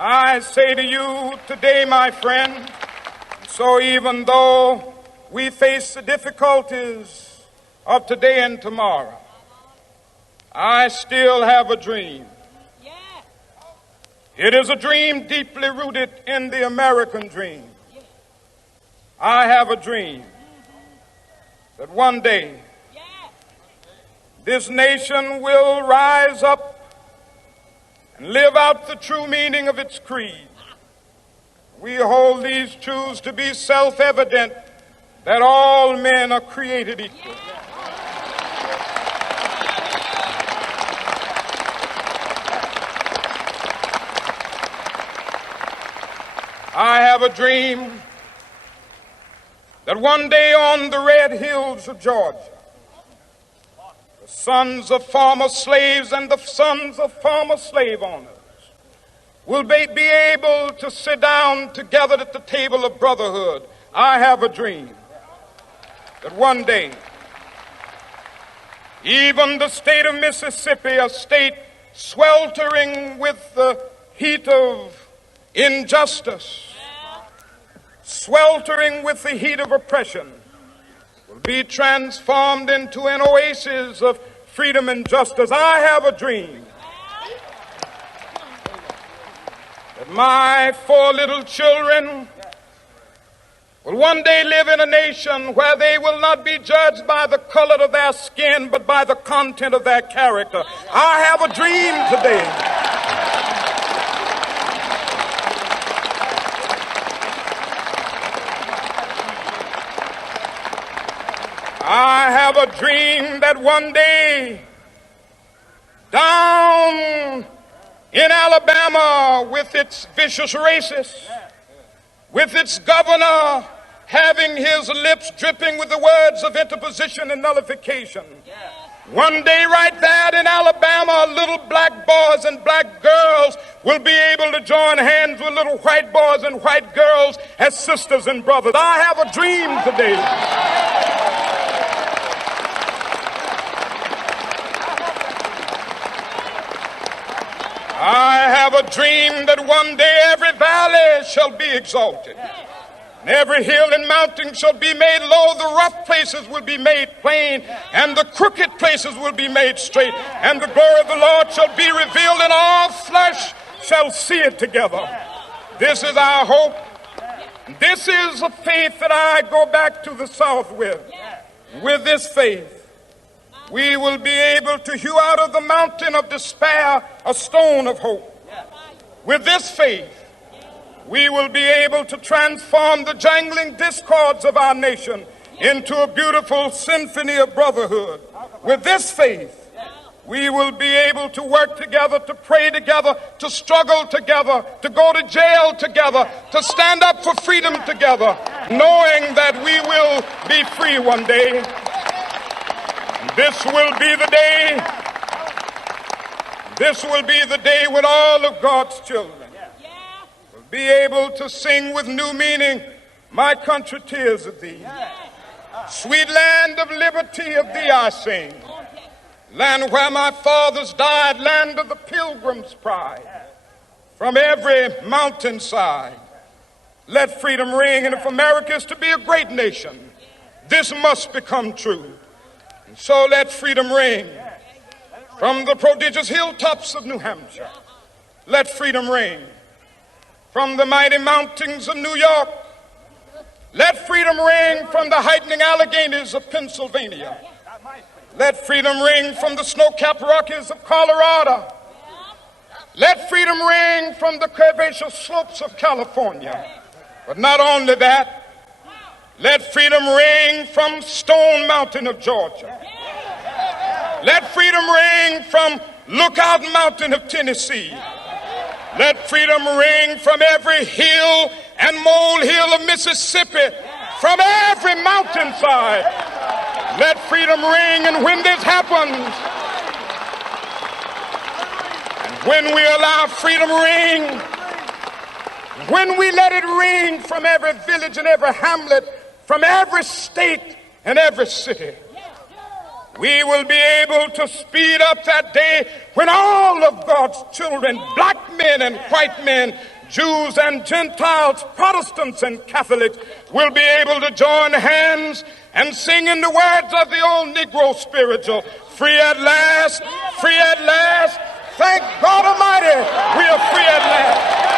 I say to you today, my friend, so even though we face the difficulties of today and tomorrow, I still have a dream. It is a dream deeply rooted in the American dream. I have a dream that one day this nation will rise up and live out the true meaning of its creed. We hold these truths to be self-evident, that all men are created equal. I have a dream that one day on the red hills of Georgia, the sons of former slaves and the sons of former slave owners will be able to sit down together at the table of brotherhood. I have a dream that one day, even the state of Mississippi, a state sweltering with the heat of injustice, sweltering with the heat of oppression, will be transformed into an oasis of freedom and justice. I have a dream that my 4 little children will one day live in a nation where they will not be judged by the color of their skin, but by the content of their character. I have a dream today I have a dream that one day down in Alabama, with its vicious racists, with its governor having his lips dripping with the words of interposition and nullification, one day right there in Alabama, little black boys and black girls will be able to join hands with little white boys and white girls as sisters and brothers. I have a dream today I have a dream that one day every valley shall be exalted, and every hill and mountain shall be made low. The rough places will be made plain, and the crooked places will be made straight, and the glory of the Lord shall be revealed, and all flesh shall see it together. This is our hope. This is a faith that I go back to the South with. With this faith, we will be able to hew out of the mountain of despair a stone of hope. With this faith, we will be able to transform the jangling discords of our nation into a beautiful symphony of brotherhood. With this faith, we will be able to work together, to pray together, to struggle together, to go to jail together, to stand up for freedom together, knowing that we will be free one day. This will be the day when all of God's children will be able to sing with new meaning, my country, tears of thee. Sweet land of liberty, of thee I sing. Land where my fathers died, land of the pilgrim's pride. From every mountainside, let freedom ring. And if America is to be a great nation, this must become true. So let freedom ring from the prodigious hilltops of New Hampshire. Let freedom ring from the mighty mountains of New York. Let freedom ring from the heightening Alleghenies of Pennsylvania. Let freedom ring from the snow-capped Rockies of Colorado. Let freedom ring from the curvaceous slopes of California. But not only that, let freedom ring from Stone Mountain of Georgia. Let freedom ring from Lookout Mountain of Tennessee. Let freedom ring from every hill and molehill of Mississippi, from every mountainside. Let freedom ring, and when this happens, and when we allow freedom ring, when we let it ring from every village and every hamlet, from every state and every city, We will be able to speed up that day when all of God's children, black men and white men, Jews and Gentiles, Protestants and Catholics, will be able to join hands and sing in the words of the old Negro spiritual, free at last, free at last. Thank God Almighty, we are free at last.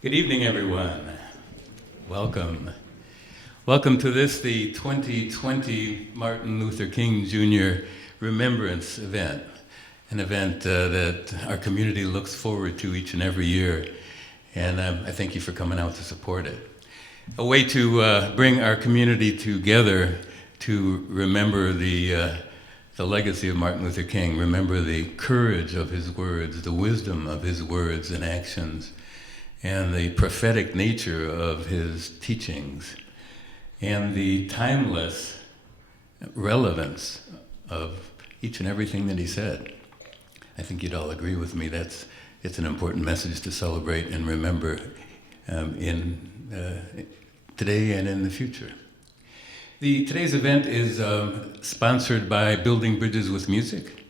Good evening, everyone. Welcome. Welcome to this, the 2020 Martin Luther King Jr. Remembrance event, an event that our community looks forward to each and every year, and I thank you for coming out to support it. A way to bring our community together to remember the the legacy of Martin Luther King. Remember the courage of his words, the wisdom of his words and actions, and the prophetic nature of his teachings, and the timeless relevance of each and everything that he said. I think you'd all agree with me it's an important message to celebrate and remember today and in the future. Today's event is sponsored by Building Bridges with Music,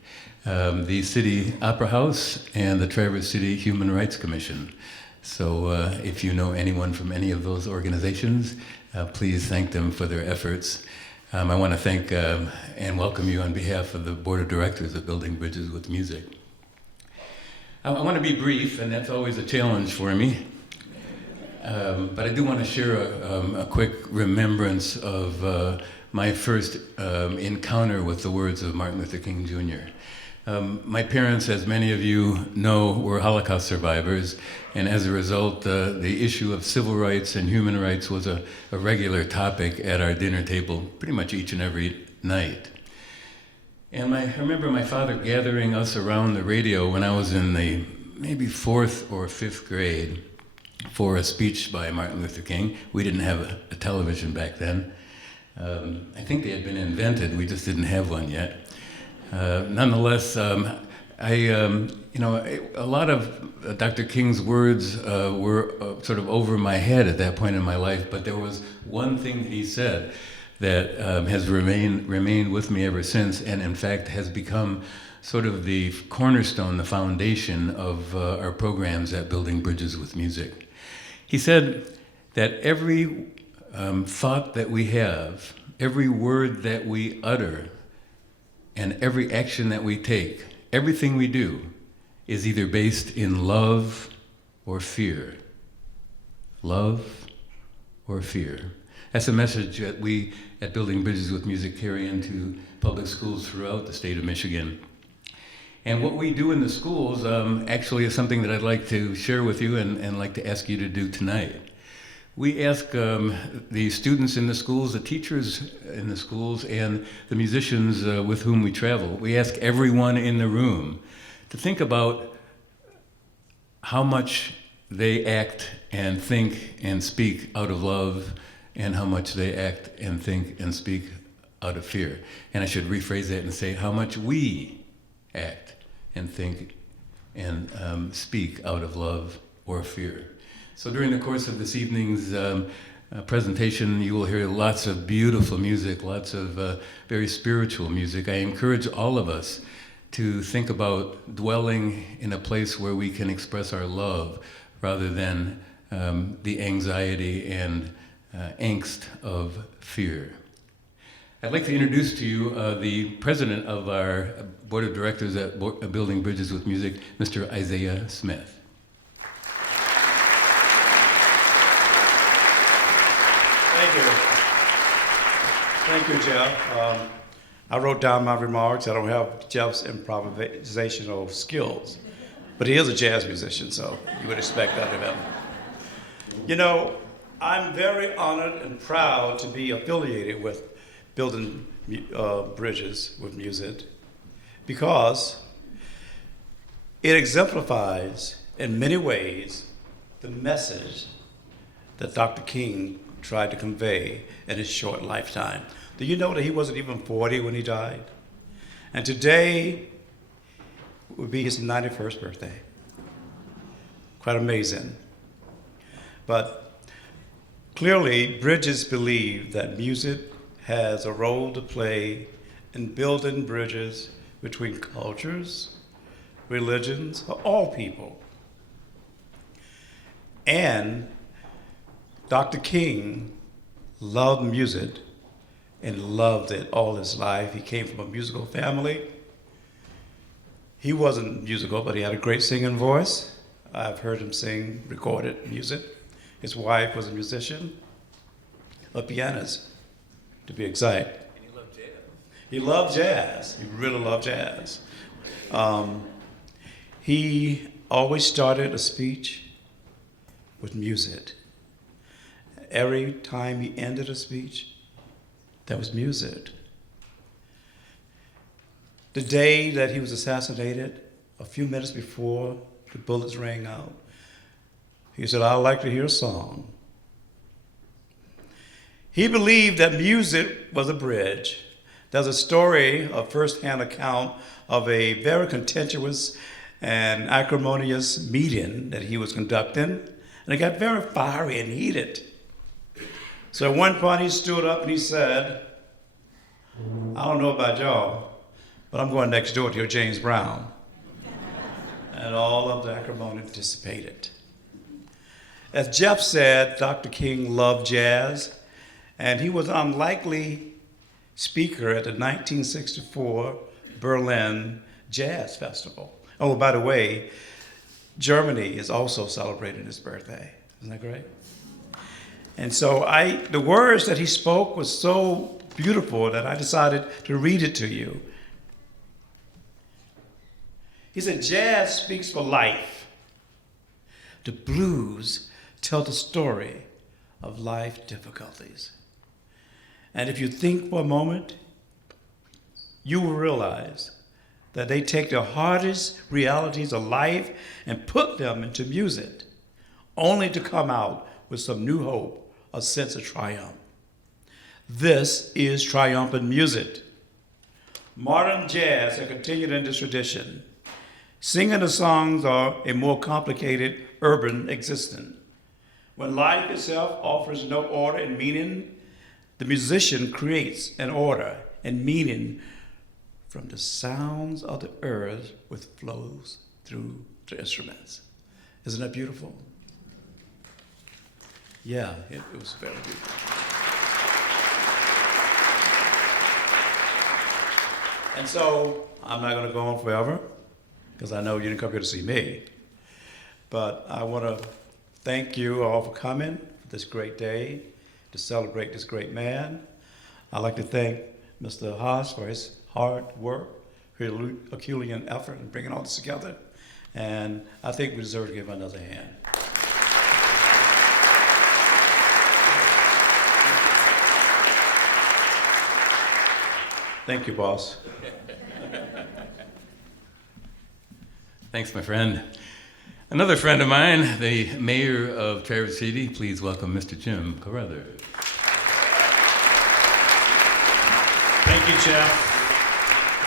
the City Opera House, and the Traverse City Human Rights Commission. So if you know anyone from any of those organizations, please thank them for their efforts. I want to thank and welcome you on behalf of the Board of Directors of Building Bridges with Music. I want to be brief, and that's always a challenge for me. But I do want to share a quick remembrance of my first encounter with the words of Martin Luther King Jr. My parents, as many of you know, were Holocaust survivors, and as a result, the issue of civil rights and human rights was a regular topic at our dinner table pretty much each and every night. And I remember my father gathering us around the radio when I was in the maybe 4th or 5th grade for a speech by Martin Luther King. We didn't have a television back then. I think they had been invented, we just didn't have one yet. Nonetheless, a lot of Dr. King's words were sort of over my head at that point in my life, but there was one thing that he said that has remained with me ever since, and in fact has become sort of the cornerstone, the foundation of our programs at Building Bridges with Music. He said that every thought that we have, every word that we utter, and every action that we take, everything we do, is either based in love or fear. Love or fear. That's a message that we at Building Bridges with Music carry into public schools throughout the state of Michigan. And what we do in the schools actually is something that I'd like to share with you and like to ask you to do tonight. We ask the students in the schools, the teachers in the schools, and the musicians with whom we travel, we ask everyone in the room to think about how much they act and think and speak out of love, and how much they act and think and speak out of fear. And I should rephrase that and say how much we act and think and speak out of love or fear. So during the course of this evening's presentation, you will hear lots of beautiful music, lots of very spiritual music. I encourage all of us to think about dwelling in a place where we can express our love rather than the anxiety and angst of fear. I'd like to introduce to you the president of our board of directors at Building Bridges with Music, Mr. Isaiah Smith. Thank you. Thank you, Jeff. I wrote down my remarks. I don't have Jeff's improvisational skills, but he is a jazz musician, so you would expect that of him. You know, I'm very honored and proud to be affiliated with Building Bridges with Music because it exemplifies in many ways the message that Dr. King tried to convey in his short lifetime. Do you know that he wasn't even 40 when he died? And today would be his 91st birthday. Quite amazing. But clearly, Bridges believed that music has a role to play in building bridges between cultures, religions, all people. And Dr. King loved music and loved it all his life. He came from a musical family. He wasn't musical, but he had a great singing voice. I've heard him sing recorded music. His wife was a musician, a pianist, to be exact. And he loved jazz. He loved jazz. He really loved jazz. He always started a speech with music. Every time he ended a speech, there was music. The day that he was assassinated, a few minutes before the bullets rang out, he said, "I'd like to hear a song." He believed that music was a bridge. There's a story, a first-hand account of a very contentious and acrimonious meeting that he was conducting, and it got very fiery and heated. So at one point he stood up and he said, "I don't know about y'all, but I'm going next door to hear James Brown." And all of the acrimony dissipated. As Jeff said, Dr. King loved jazz, and he was an unlikely speaker at the 1964 Berlin Jazz Festival. Oh, by the way, Germany is also celebrating his birthday. Isn't that great? And so the words that he spoke was so beautiful that I decided to read it to you. He said, "Jazz speaks for life. The blues tell the story of life difficulties. And if you think for a moment, you will realize that they take the hardest realities of life and put them into music, only to come out with some new hope, a sense of triumph. This is triumphant music. Modern jazz has continued in this tradition. Singing the songs are a more complicated urban existence. When life itself offers no order and meaning, the musician creates an order and meaning from the sounds of the earth which flows through the instruments." Isn't that beautiful? Yeah, it was very beautiful. And so I'm not going to go on forever, because I know you didn't come here to see me. But I want to thank you all for coming for this great day to celebrate this great man. I'd like to thank Mr. Haas for his hard work, Herculean effort in bringing all this together. And I think we deserve to give him another hand. Thank you, boss. Thanks, my friend. Another friend of mine, the mayor of Traverse City, please welcome Mr. Jim Carruthers. Thank you, Jeff.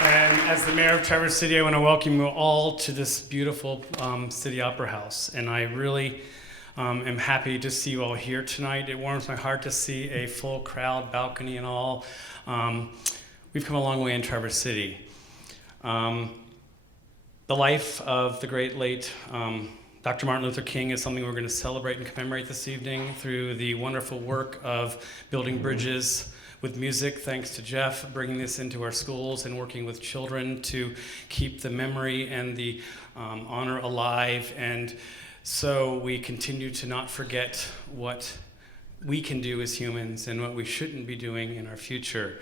And as the mayor of Traverse City, I want to welcome you all to this beautiful City Opera House. And I really am happy to see you all here tonight. It warms my heart to see a full crowd, balcony and all. We've come a long way in Traverse City. The life of the great late Dr. Martin Luther King is something we're going to celebrate and commemorate this evening through the wonderful work of building bridges with music. Thanks to Jeff bringing this into our schools and working with children to keep the memory and the honor alive. And so we continue to not forget what we can do as humans and what we shouldn't be doing in our future.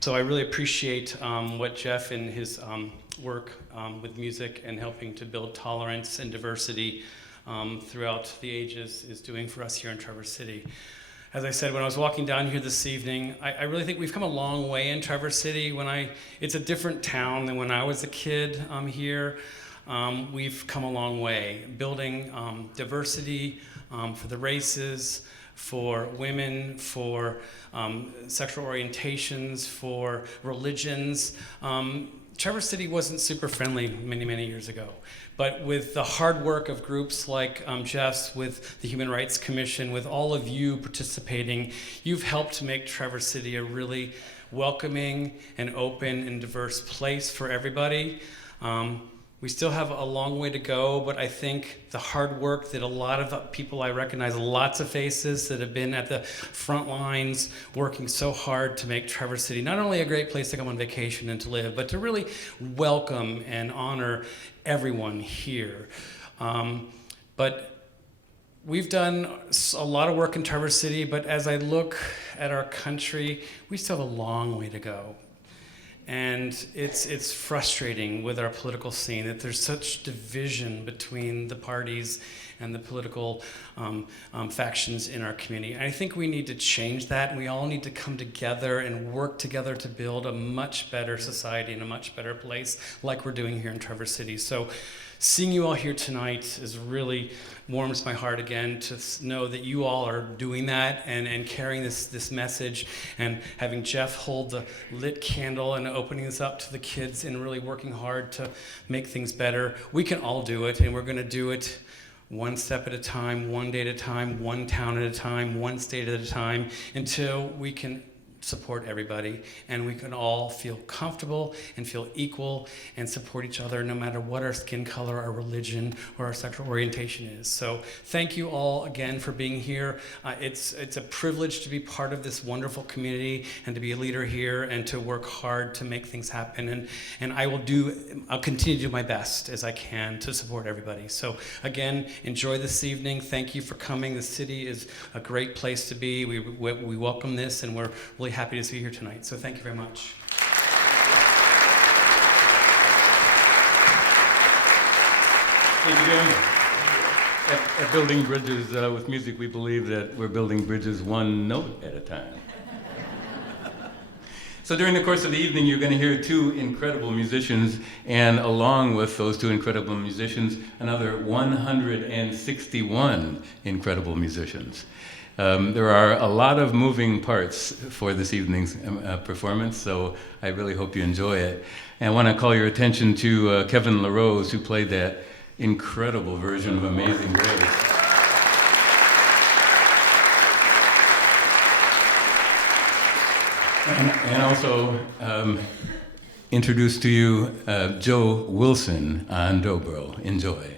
So I really appreciate what Jeff and his work with music and helping to build tolerance and diversity throughout the ages is doing for us here in Traverse City. As I said, when I was walking down here this evening, I really think we've come a long way in Traverse City. It's a different town than when I was a kid here. We've come a long way, building diversity for the races, for women, for sexual orientations, for religions. Traverse City wasn't super friendly many, many years ago. But with the hard work of groups like Jeff's, with the Human Rights Commission, with all of you participating, you've helped to make Traverse City a really welcoming and open and diverse place for everybody. We still have a long way to go, but I think the hard work that a lot of people I recognize, lots of faces that have been at the front lines working so hard to make Traverse City not only a great place to come on vacation and to live, but to really welcome and honor everyone here. But we've done a lot of work in Traverse City, but as I look at our country, we still have a long way to go. And it's frustrating with our political scene that there's such division between the parties and the political factions in our community. And I think we need to change that, and we all need to come together and work together to build a much better society and a much better place like we're doing here in Traverse City. So seeing you all here tonight really warms my heart again to know that you all are doing that and carrying this message, and having Jeff hold the lit candle and opening this up to the kids and really working hard to make things better. We can all do it, and we're going to do it one step at a time, one day at a time, one town at a time, one state at a time, until we can support everybody and we can all feel comfortable and feel equal and support each other no matter what our skin color, our religion, or our sexual orientation is. So thank you all again for being here. It's a privilege to be part of this wonderful community and to be a leader here and to work hard to make things happen. And I'll continue to do my best as I can to support everybody. So again, enjoy this evening. Thank you for coming. The city is a great place to be. We welcome this, and we're really happy to be here tonight. So thank you very much. Thank you, Jim. At Building Bridges with Music, we believe that we're building bridges one note at a time. So during the course of the evening, you're going to hear two incredible musicians, and along with those two incredible musicians, another 161 incredible musicians. There are a lot of moving parts for this evening's performance, so I really hope you enjoy it. And I want to call your attention to Kevin LaRose, who played that incredible version of Amazing Grace. And also introduce to you Joe Wilson on dobro. Enjoy.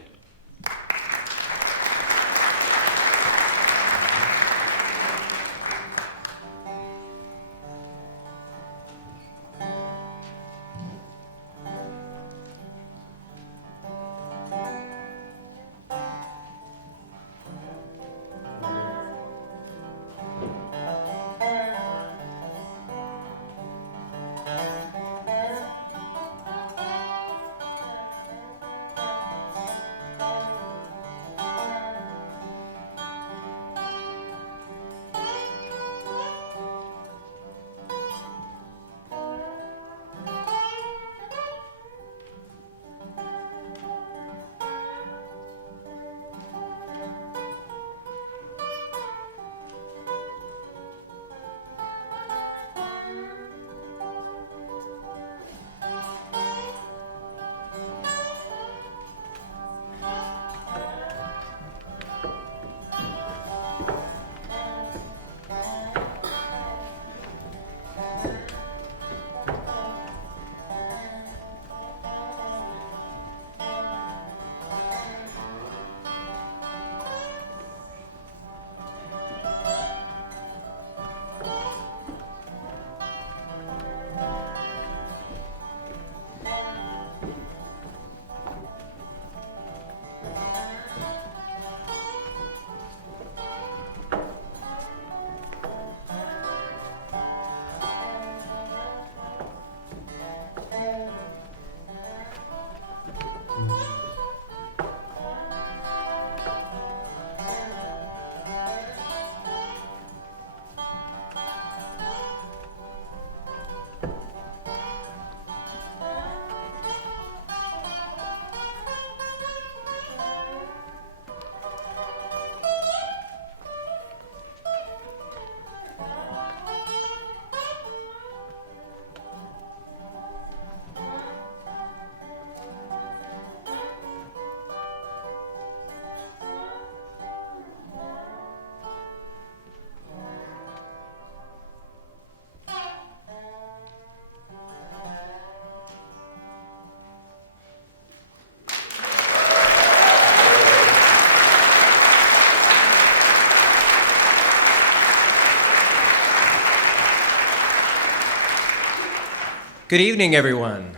Good evening, everyone.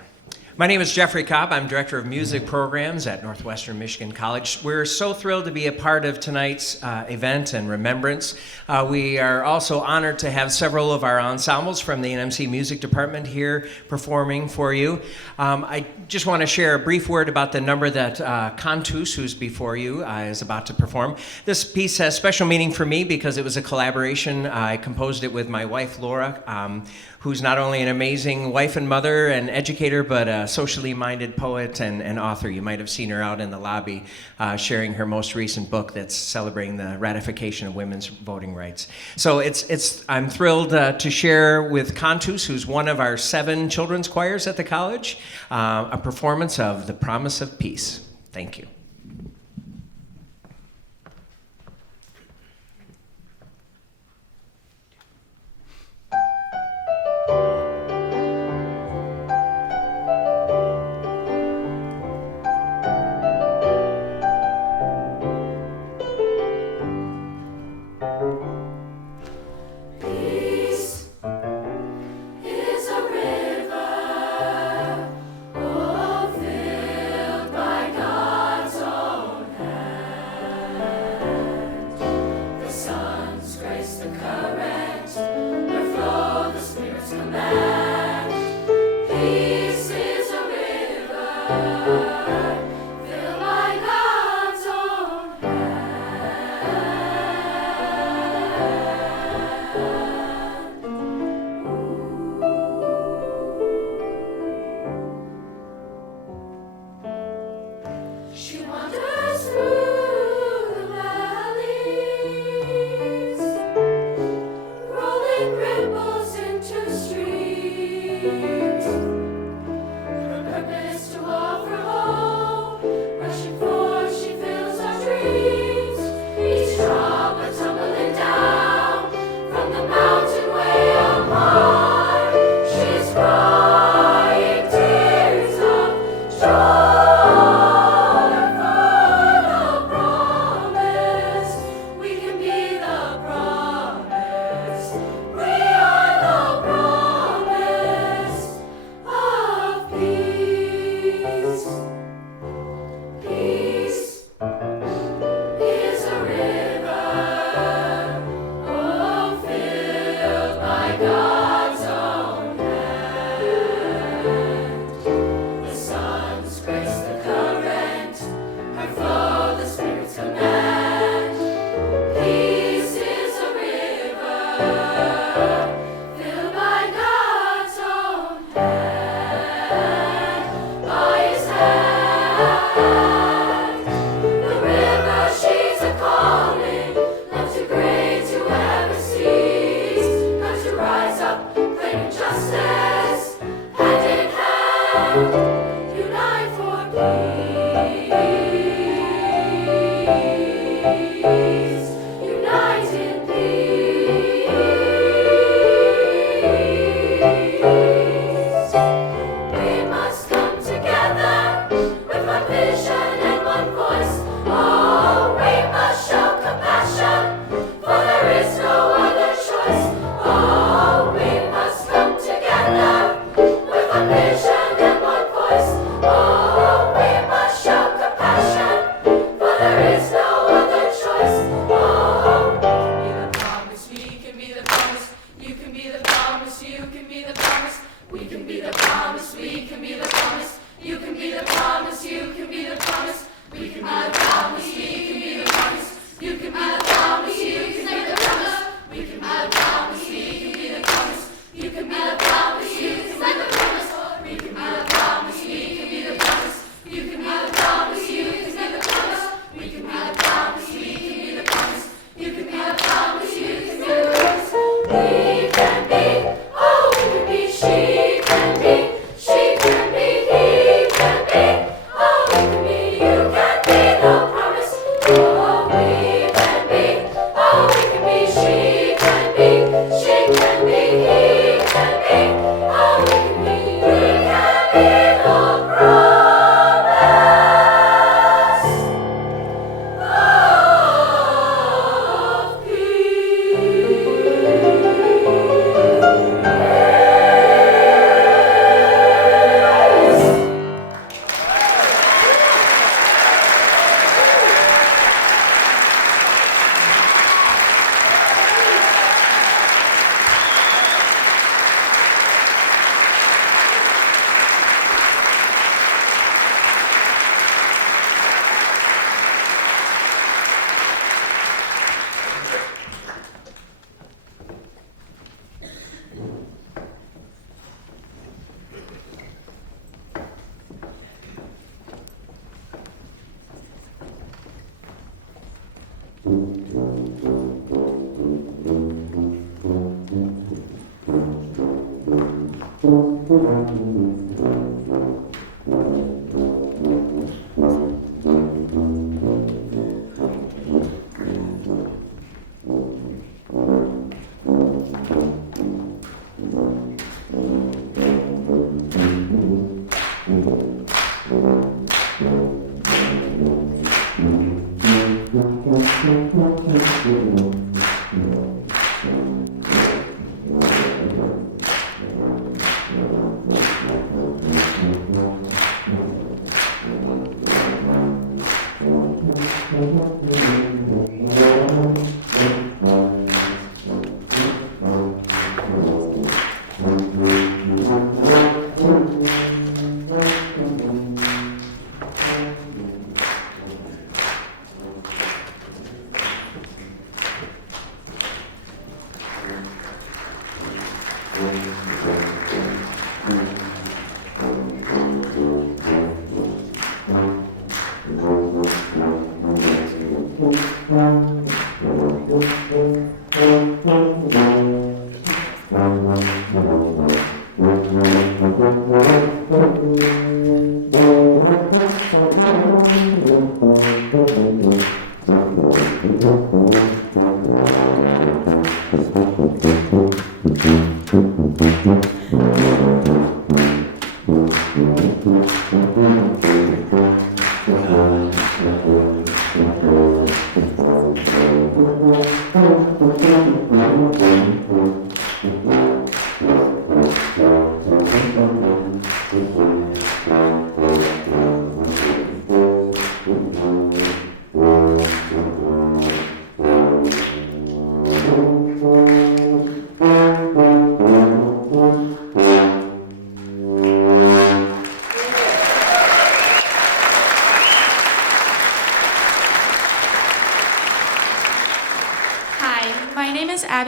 My name is Jeffrey Cobb. I'm Director of Music Programs at Northwestern Michigan College. We're so thrilled to be a part of tonight's event and remembrance. We are also honored to have several of our ensembles from the NMC Music Department here performing for you. I just want to share a brief word about the number that Cantus, who's before you, is about to perform. This piece has special meaning for me because it was a collaboration. I composed it with my wife, Laura, who's not only an amazing wife and mother and educator, but a socially minded poet and author. You might have seen her out in the lobby sharing her most recent book that's celebrating the ratification of women's voting rights. So I'm thrilled to share with Cantus, who's one of our 7 children's choirs at the college, a performance of The Promise of Peace. Thank you. Filled by God's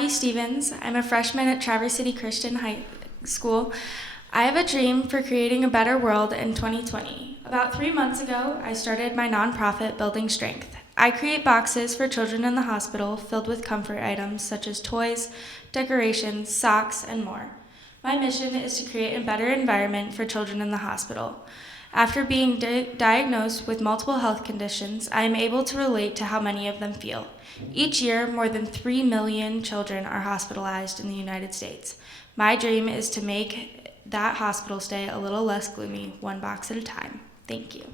Stevens. I'm a freshman at Traverse City Christian High School. I have a dream for creating a better world in 2020. About 3 months ago, I started my nonprofit, Building Strength. I create boxes for children in the hospital filled with comfort items such as toys, decorations, socks, and more. My mission is to create a better environment for children in the hospital. After being diagnosed with multiple health conditions, I am able to relate to how many of them feel. Each year, more than 3 million children are hospitalized in the United States. My dream is to make that hospital stay a little less gloomy, one box at a time. Thank you.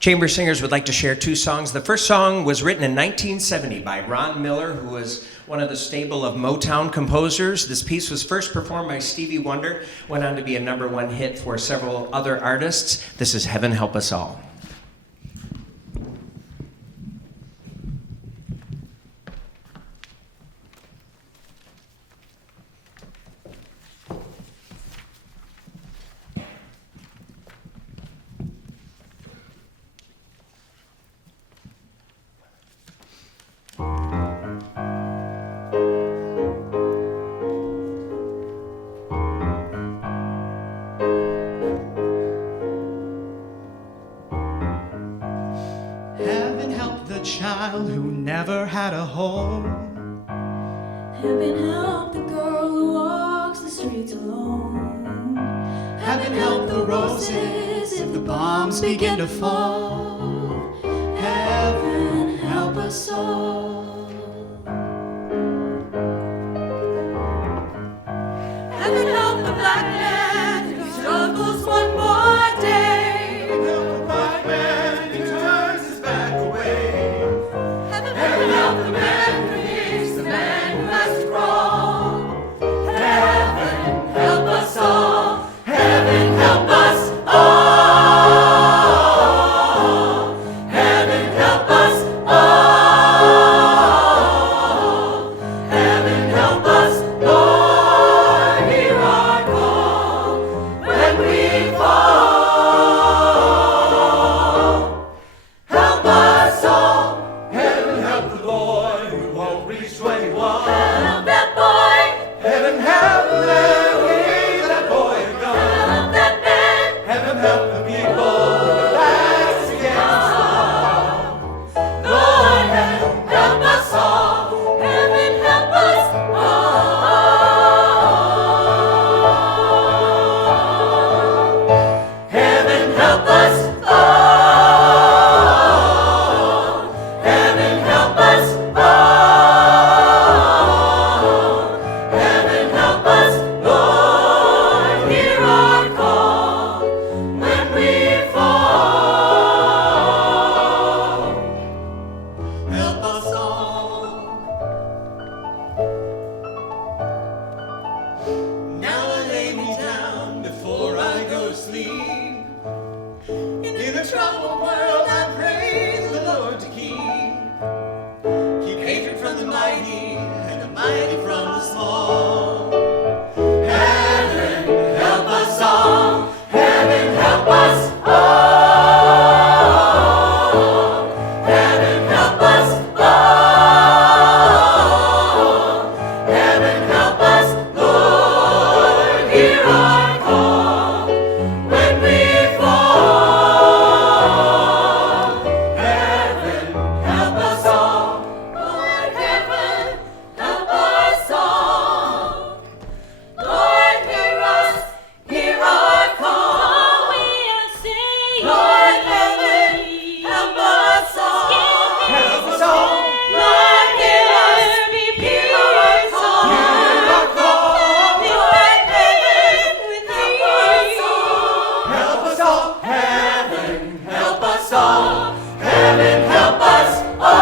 Chamber Singers would like to share 2 songs. The first song was written in 1970 by Ron Miller, who was one of the stable of Motown composers. This piece was first performed by Stevie Wonder, went on to be a #1 hit for several other artists. This is Heaven Help Us All. Child who never had a home. Heaven help the girl who walks the streets alone. Heaven help the roses if the bombs begin to fall. Heaven help us all. Heaven help the black man who struggles one more day. Help the white man who turns his back away. Heaven help the man who hates the man who has to crawl. Heaven help us all. Heaven help us all. Heaven help us all. Heaven help us, Lord, hear our call. sleep. In a troubled world, I praise the Lord to keep hatred from the mighty and the mighty from the small. Heaven, help us all. Heaven, help us all. Heaven, help us all. Heaven, help us, Lord, hear our call when we fall. Heaven, help us all. Lord, heaven, help us all. Lord, hear us, hear our call. Lord, heaven, help us all. Help us all. Lord, hear us, hear our call. Lord, heaven, help us all. Help us all. Heaven, help us all. Heaven, help us all.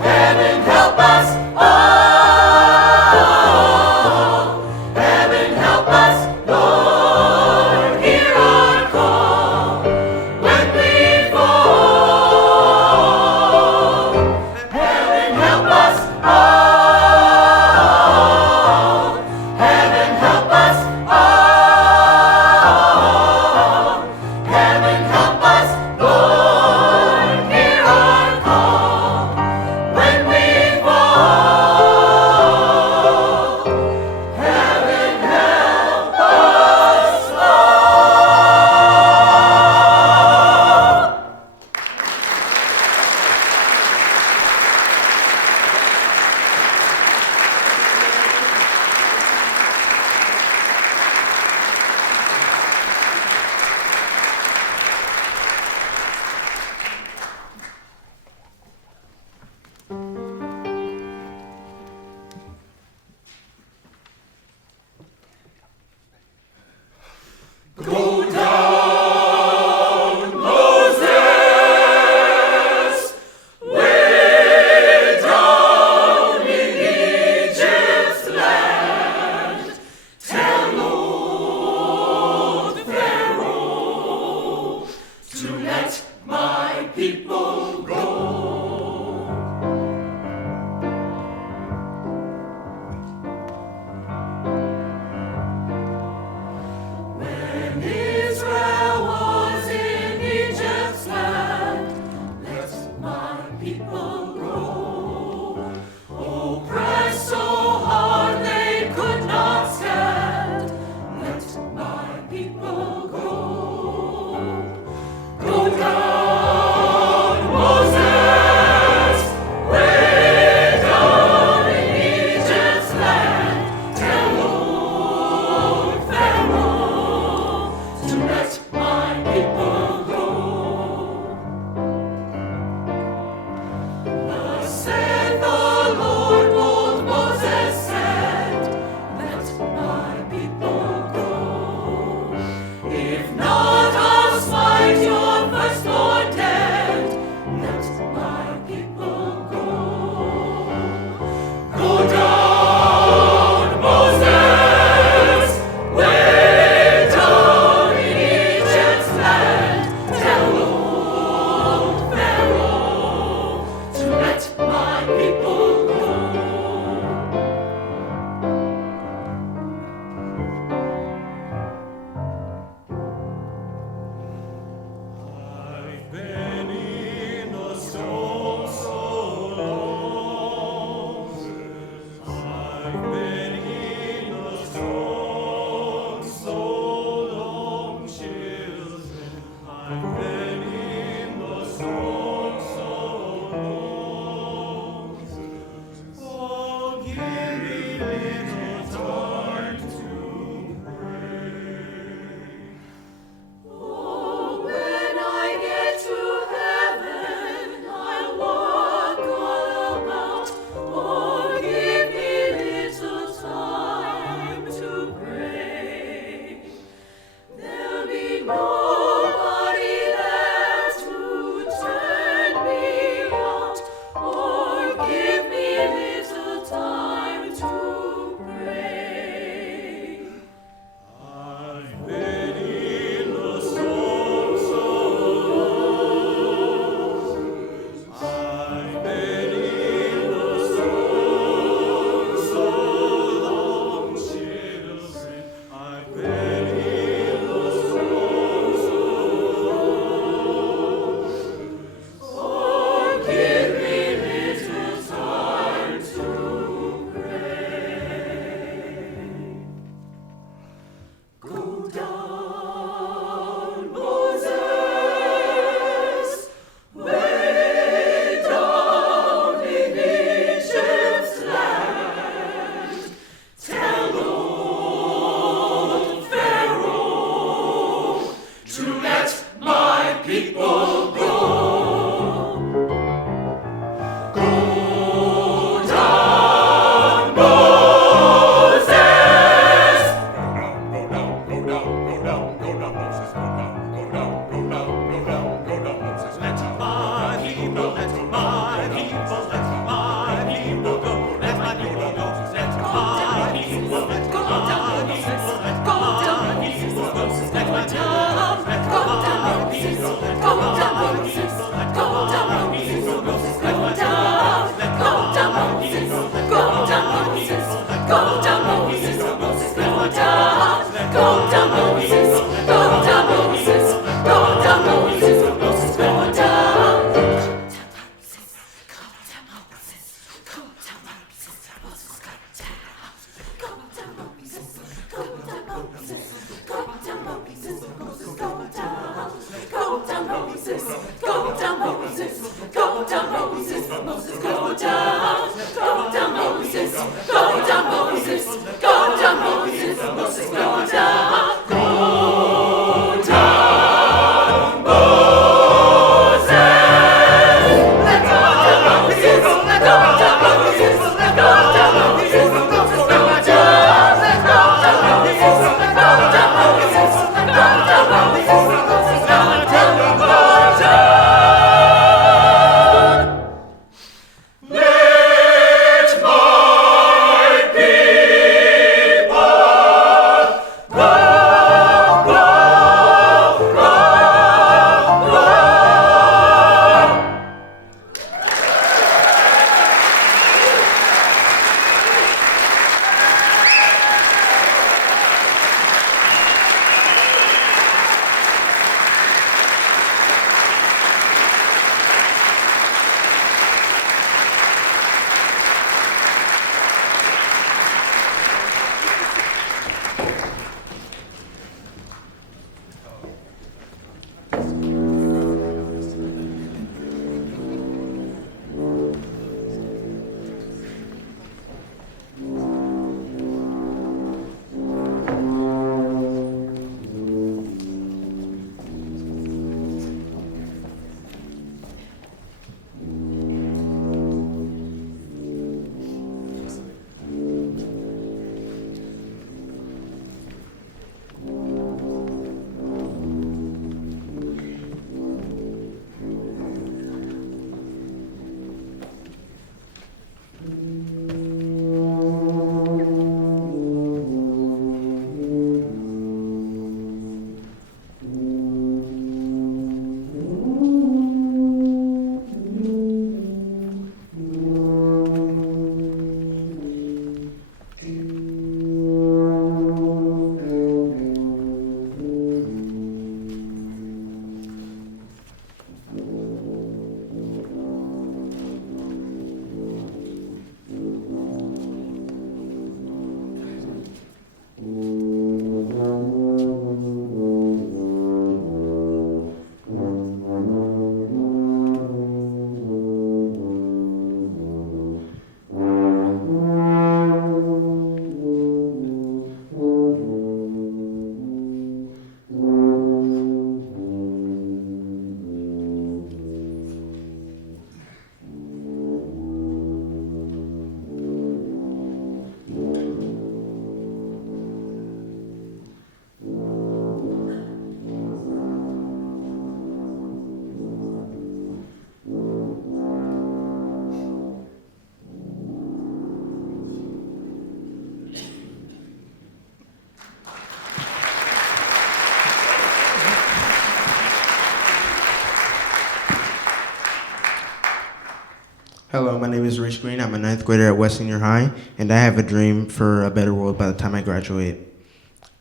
Heaven, help us all. Heaven, help us, Lord, hear our call when we fall. Heaven, help us all. Heaven, help us all. Heaven, help us, Lord, hear our call when we fall. Heaven, help us Go down, Moses, way down in Egypt's land. Tell old Pharaoh to let my people go. When Israel was in Egypt's land, let my people go. Oppressed so hard they could not stand, let my people go. Go down, Moses, way down in Egypt's land. Tell old Pharaoh to let my people go. Thus said the Lord, old Moses said, let my people go. If not, I'll smite your firstborn dead. Let my people go. Go down, Moses, way down in Egypt's land. Tell old Pharaoh to let my people go. I've been in the storm so long. I've been in the storm so long, children. I've been in the storm so long. Oh, give me little time to pray. Oh, when I get to heaven, I'll walk all about. Oh, give me little time to pray. There'll be nobody there to turn me out, or give me little time to pray. Go down, Moses, Moses, go down. Go down, Moses, go down, Moses, go down, Moses, Moses, go down. Go down, Moses, go down, Moses, go down, Moses, Moses, go down. Go down, Moses, go down, Moses, go down, Moses, Moses, go down. Go down, Moses. Let go down, Moses, let go down, Moses, let go down, Moses, Moses, go down. Let go down, Moses, let go down, Moses, let go down, Moses, Moses, go down, go down. Let my people go, go, go, go. Hello, my name is Rich Green. I'm a ninth grader at West Senior High, and I have a dream for a better world by the time I graduate.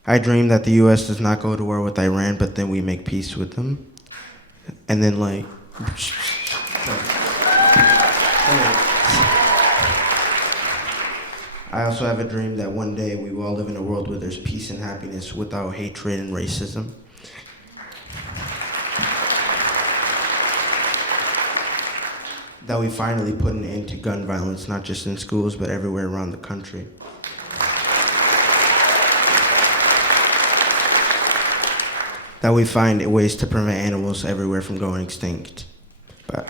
I dream that the U.S. does not go to war with Iran, but then we make peace with them. And then, like... I also have a dream that one day we will all live in a world where there's peace and happiness without hatred and racism. That we finally put an end to gun violence, not just in schools, but everywhere around the country. That we find ways to prevent animals everywhere from going extinct. But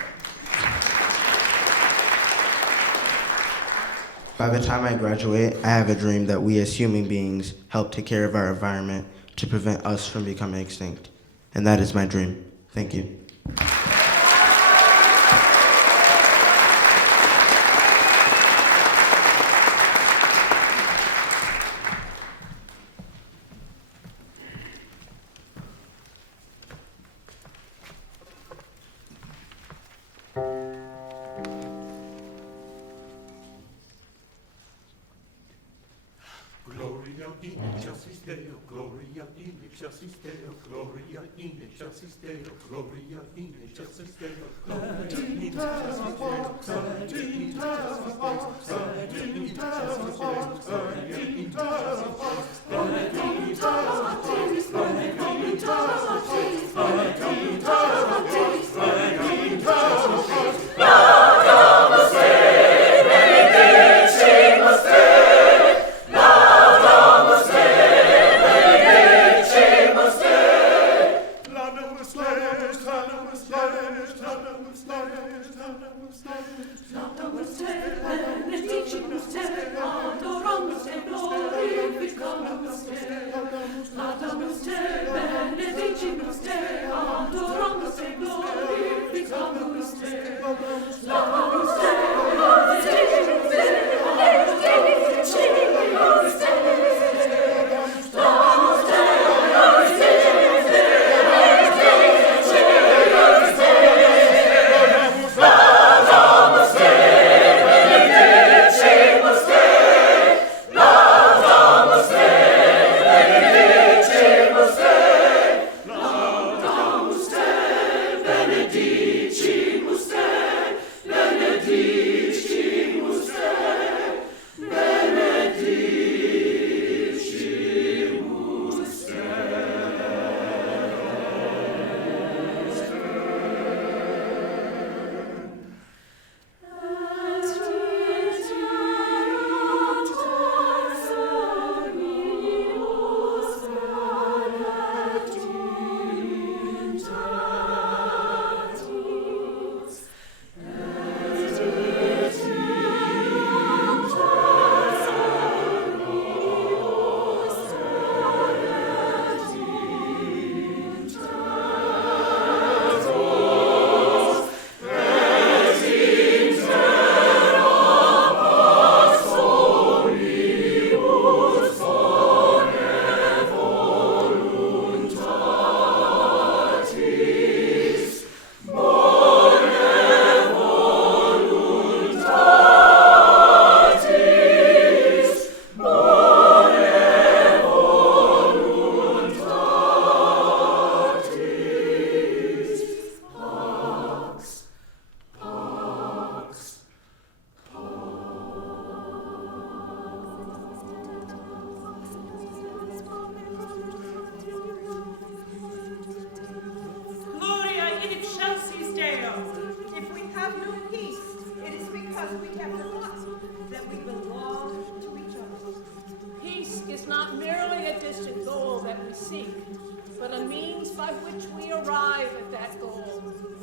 by the time I graduate, I have a dream that we as human beings help take care of our environment to prevent us from becoming extinct. And that is my dream. Thank you. in excelsis Deo, Gloria in excelsis Deo, Gloria in excelsis Deo, Gloria in excelsis Deo, Gloria in excelsis Deo, Gloria in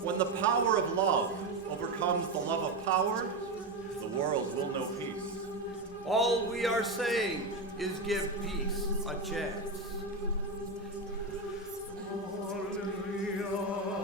When the power of love overcomes the love of power, the world will know peace. All we are saying is give peace a chance. Alleluia,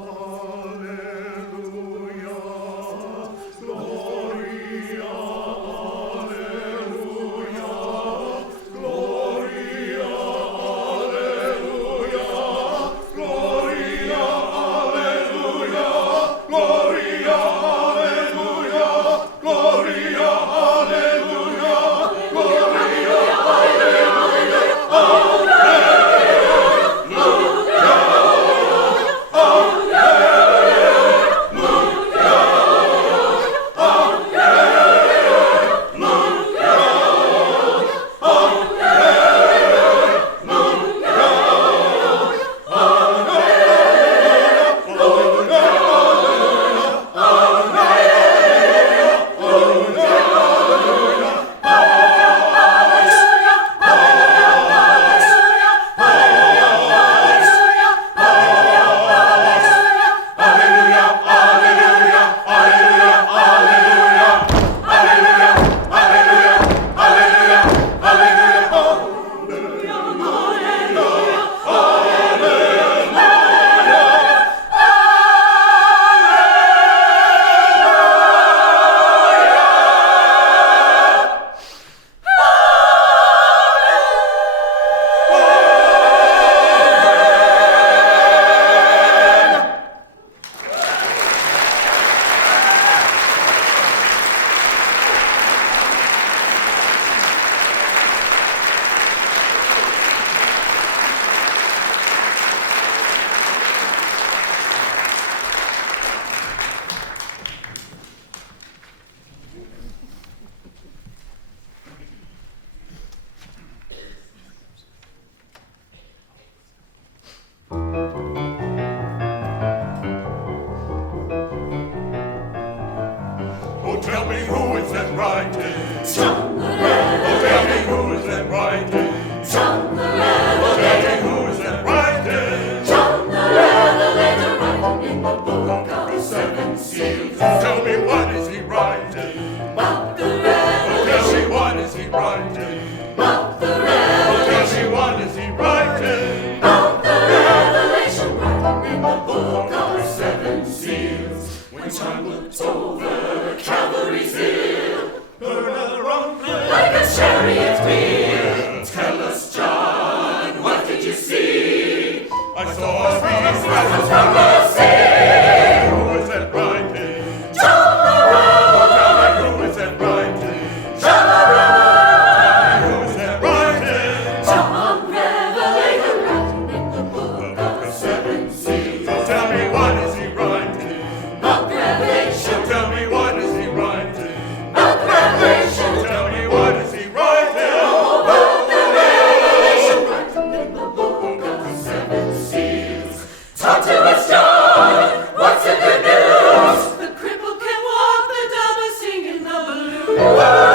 writing? About the revelation. Tell me, what is he writing? About the revelation written in the book of seven seals. When John looked over Calvary's hill, heard a rumbling like a chariot wheel. Tell us, John, what did you see? I saw a beast rising from the sea. Who is that writing? John the Revelator. Who is that writing? John the Revelator. Who is that writing? John Revelator, writing in the book of seven seals. So tell me, what is he writing? About Revelation. Tell me, what is he writing? About Revelation. Tell me, what is he writing? About the Revelation, writing in the book of seven seals. Talk to us, John. What's the good news? The crippled can walk, the dumb is singing the blues.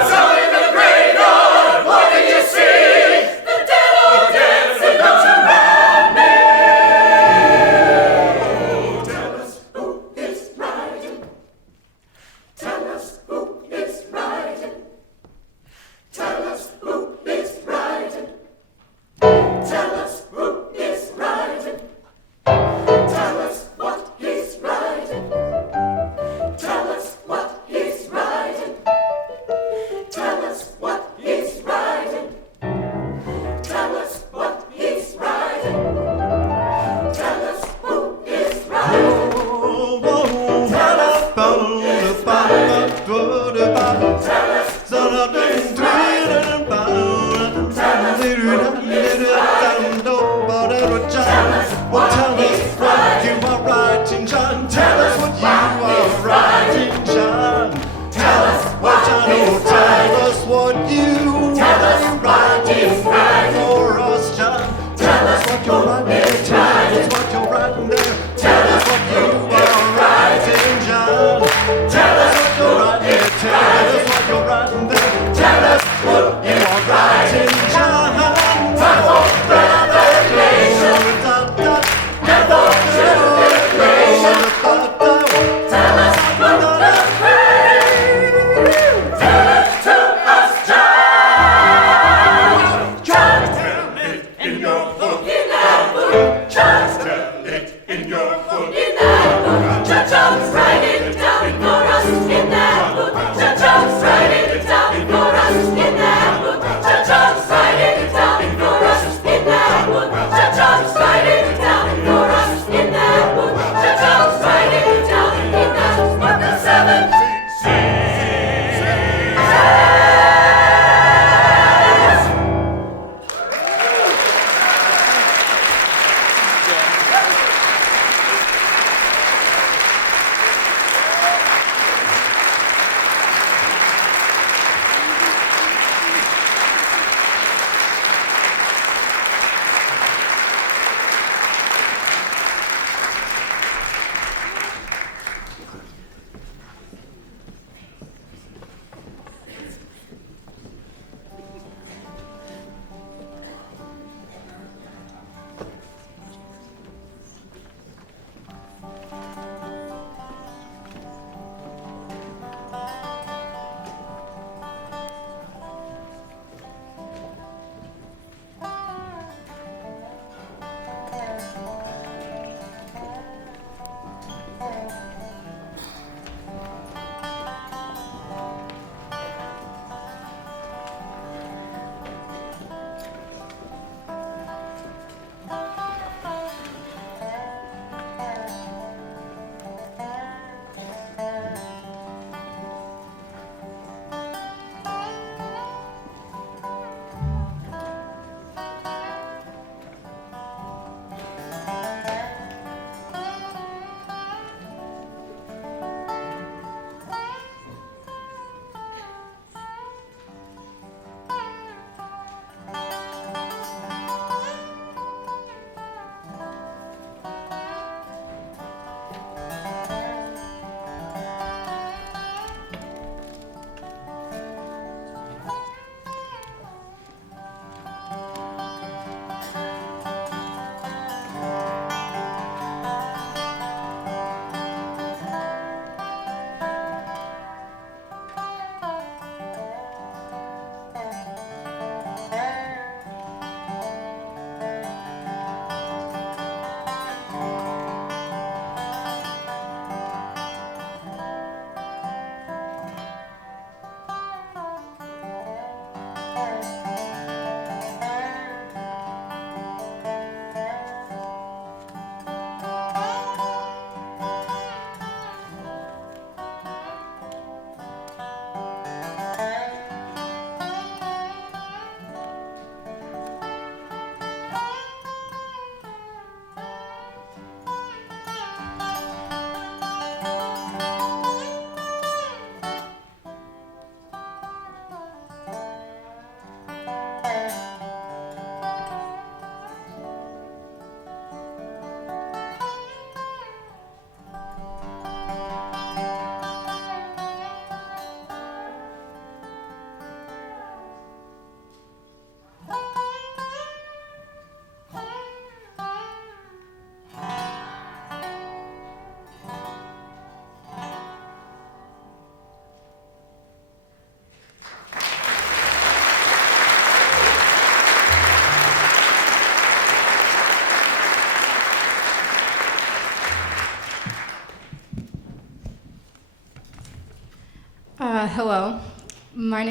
Tell me the great God, what did you see? The dead all dancing around me. Oh, tell us who is writing. Tell us who is writing. Tell us who is writing. Tell us who is writing. Tell us what he's writing. Tell us what he's writing. Tell us what he's writing. Tell us what he's writing. Tell us who is writing. Tell us who is writing. Tell us who is writing. Tell us what he's writing. Tell us what he's writing. You are writing, John. Tell us what you are writing, John. Tell us what John. Tell us what you Tell us are what he's writing writing. for us, John. Tell us what you're writing. Tell us what you're writing there. Tell us what you are writing, John. Tell us what you're writing. Tell us what you're writing there. Tell us what you are writing, John. Tell us to us, John.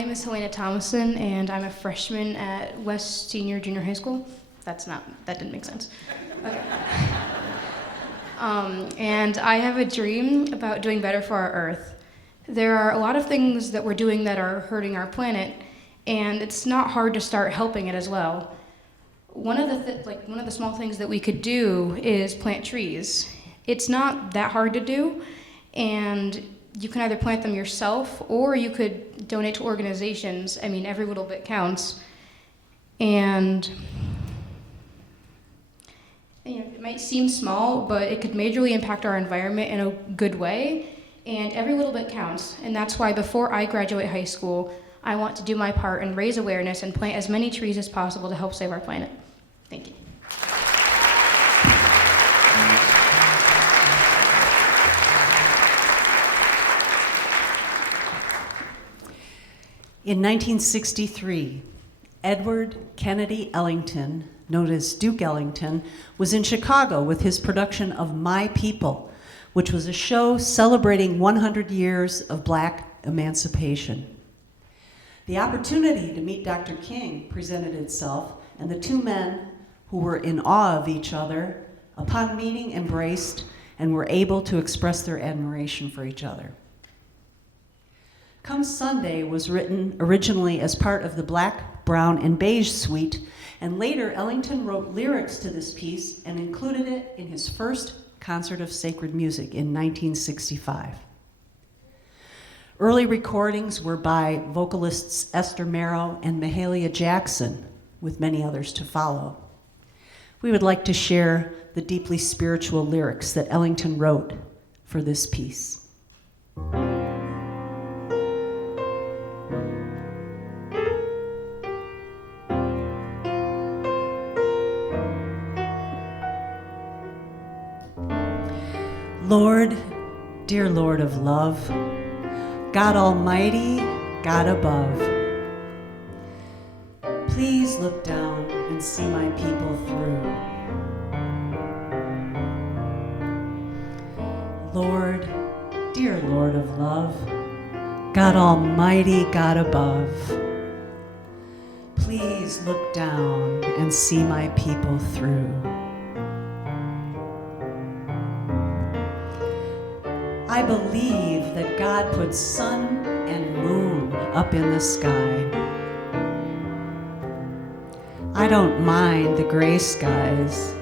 name is Helena Thomason, and I'm a freshman at West Senior Junior High School. That didn't make sense. Okay. And I have a dream about doing better for our Earth. There are a lot of things that we're doing that are hurting our planet, and it's not hard to start helping it as well. One of the small things that we could do is plant trees. It's not that hard to do, and you can either plant them yourself or you could donate to organizations. I mean, every little bit counts. And it might seem small, but it could majorly impact our environment in a good way, and every little bit counts. And that's why before I graduate high school, I want to do my part and raise awareness and plant as many trees as possible to help save our planet. Thank you. In 1963, Edward Kennedy Ellington, known as Duke Ellington, was in Chicago with his production of My People, which was a show celebrating 100 years of Black emancipation. The opportunity to meet Dr. King presented itself, and the two men, who were in awe of each other, upon meeting embraced and were able to express their admiration for each other. Come Sunday was written originally as part of the Black, Brown, and Beige suite, and later Ellington wrote lyrics to this piece and included it in his first concert of sacred music in 1965. Early recordings were by vocalists Esther Marrow and Mahalia Jackson, with many others to follow. We would like to share the deeply spiritual lyrics that Ellington wrote for this piece. Lord, dear Lord of love, God Almighty, God above, please look down and see my people through. Lord, dear Lord of love, God Almighty, God above, please look down and see my people through. I believe that God put sun and moon up in the sky. I don't mind the gray skies,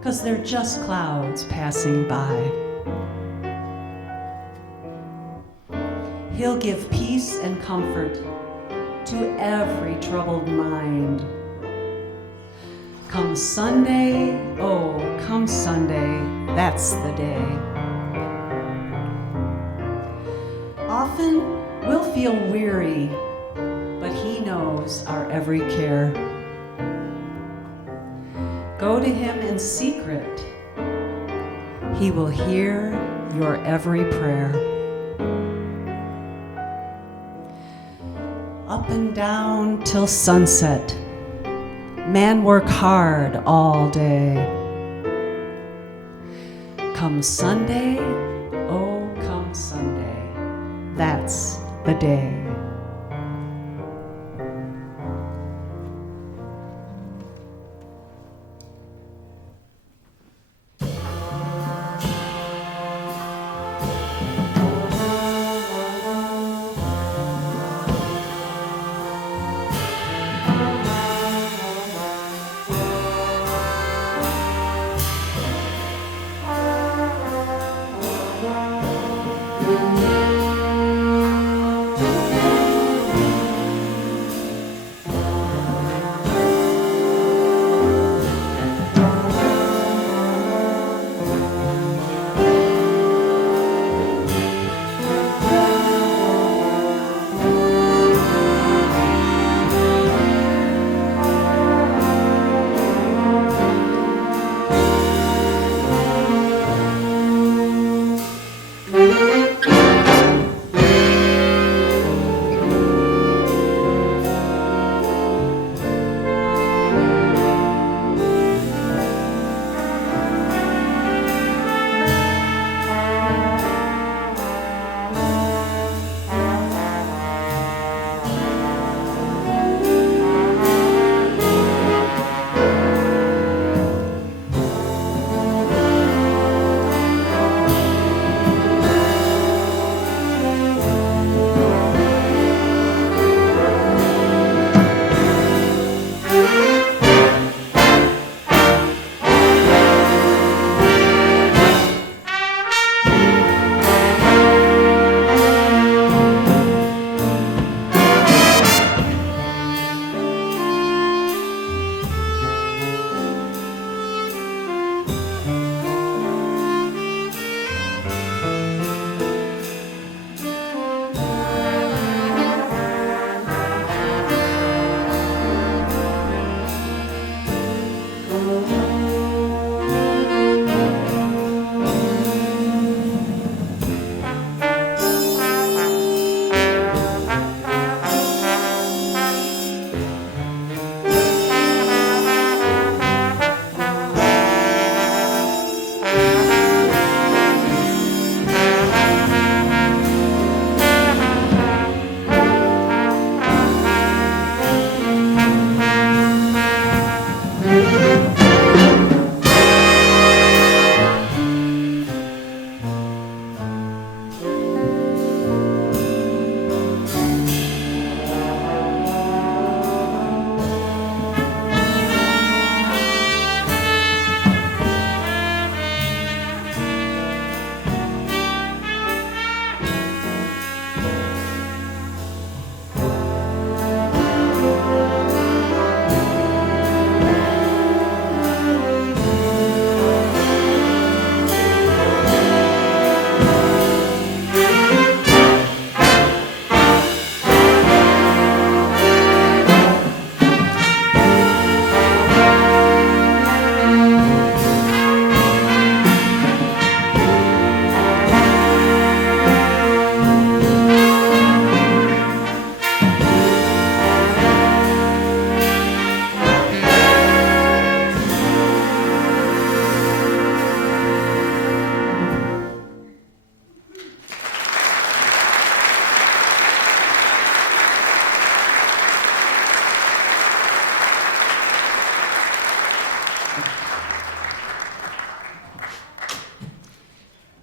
'cause they're just clouds passing by. He'll give peace and comfort to every troubled mind. Come Sunday, oh, come Sunday, that's the day. Often we'll feel weary, but he knows our every care. Go to him in secret. He will hear your every prayer. Up and down till sunset, man work hard all day. Come Sunday, oh come Sunday, that's the day.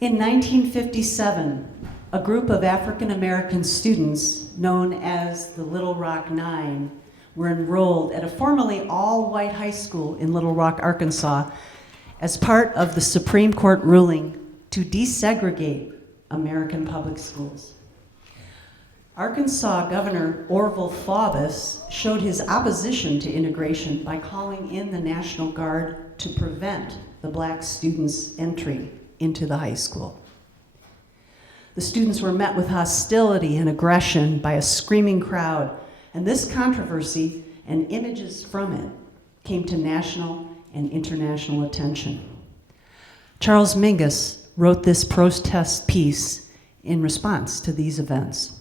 In 1957, a group of African American students known as the Little Rock Nine were enrolled at a formerly all-white high school in Little Rock, Arkansas, as part of the Supreme Court ruling to desegregate American public schools. Arkansas Governor Orville Faubus showed his opposition to integration by calling in the National Guard to prevent the black students' entry into the high school. The students were met with hostility and aggression by a screaming crowd, and this controversy and images from it came to national and international attention. Charles Mingus wrote this protest piece in response to these events.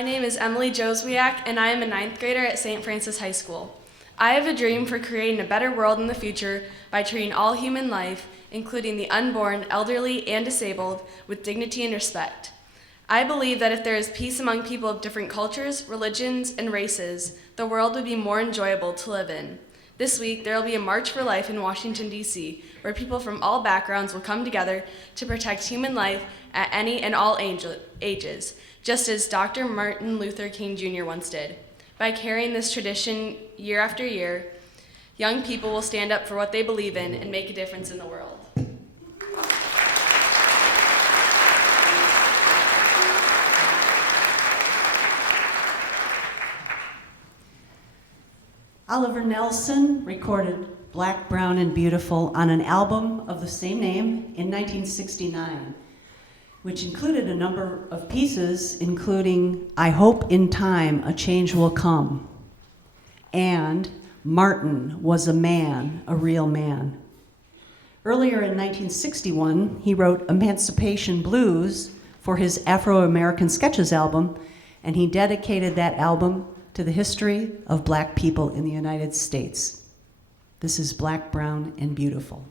My name is Emily Joswiak, and I am a 9th grader at St. Francis High School. I have a dream for creating a better world in the future by treating all human life, including the unborn, elderly, and disabled, with dignity and respect. I believe that if there is peace among people of different cultures, religions, and races, the world would be more enjoyable to live in. This week, there will be a March for Life in Washington, D.C., where people from all backgrounds will come together to protect human life at any and all ages, just as Dr. Martin Luther King Jr. once did. By carrying this tradition year after year, young people will stand up for what they believe in and make a difference in the world. Oliver Nelson recorded Black, Brown, and Beautiful on an album of the same name in 1969, which included a number of pieces, including I Hope in Time a Change Will Come, and Martin Was a Man, a Real Man. Earlier in 1961, he wrote Emancipation Blues for his Afro-American Sketches album, and he dedicated that album to the history of Black people in the United States. This is Black, Brown, and Beautiful.